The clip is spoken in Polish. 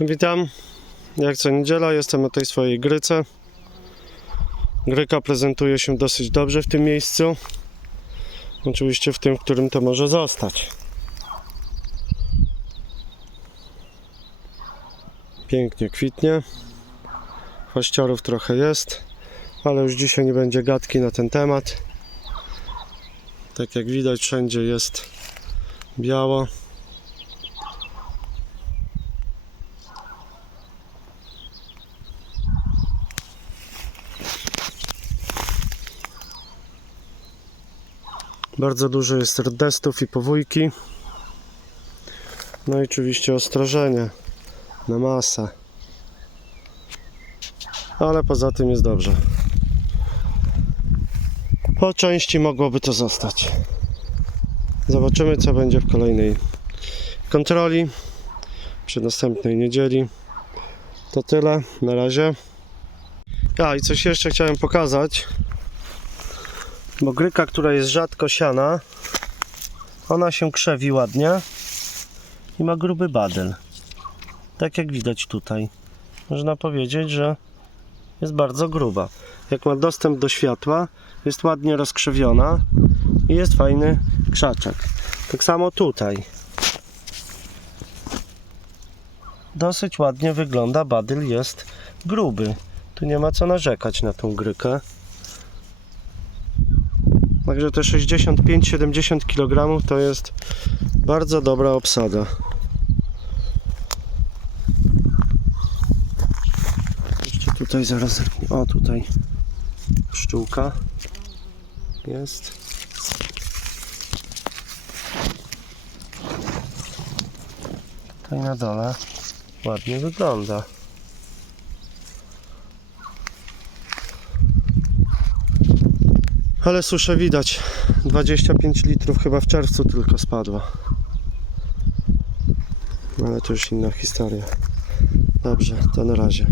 Witam. Jak co niedziela jestem na tej swojej gryce. Gryka prezentuje się dosyć dobrze w tym miejscu. Oczywiście w tym, w którym to może zostać. Pięknie kwitnie. Chwaściorów trochę jest, ale już dzisiaj nie będzie gadki na ten temat. Tak jak widać, wszędzie jest biało. Bardzo dużo jest rdestów i powójki. No i oczywiście ostrożenie na masę. Ale poza tym jest dobrze. Po części mogłoby to zostać. Zobaczymy co będzie w kolejnej kontroli przy następnej niedzieli. To tyle na razie. A i coś jeszcze chciałem pokazać. Bo gryka, która jest rzadko siana, ona się krzewi ładnie i ma gruby badyl. Tak jak widać tutaj. Można powiedzieć, że jest bardzo gruba. Jak ma dostęp do światła, jest ładnie rozkrzewiona i jest fajny krzaczek. Tak samo tutaj. Dosyć ładnie wygląda, badyl jest gruby. Tu nie ma co narzekać na tą grykę. Także te 65-70 kg to jest bardzo dobra obsada. Jeszcze tutaj zaraz. O, tutaj pszczółka jest. Tutaj na dole ładnie wygląda. Ale suszę widać. 25 litrów chyba w czerwcu tylko spadła. Ale to już inna historia. Dobrze, to na razie.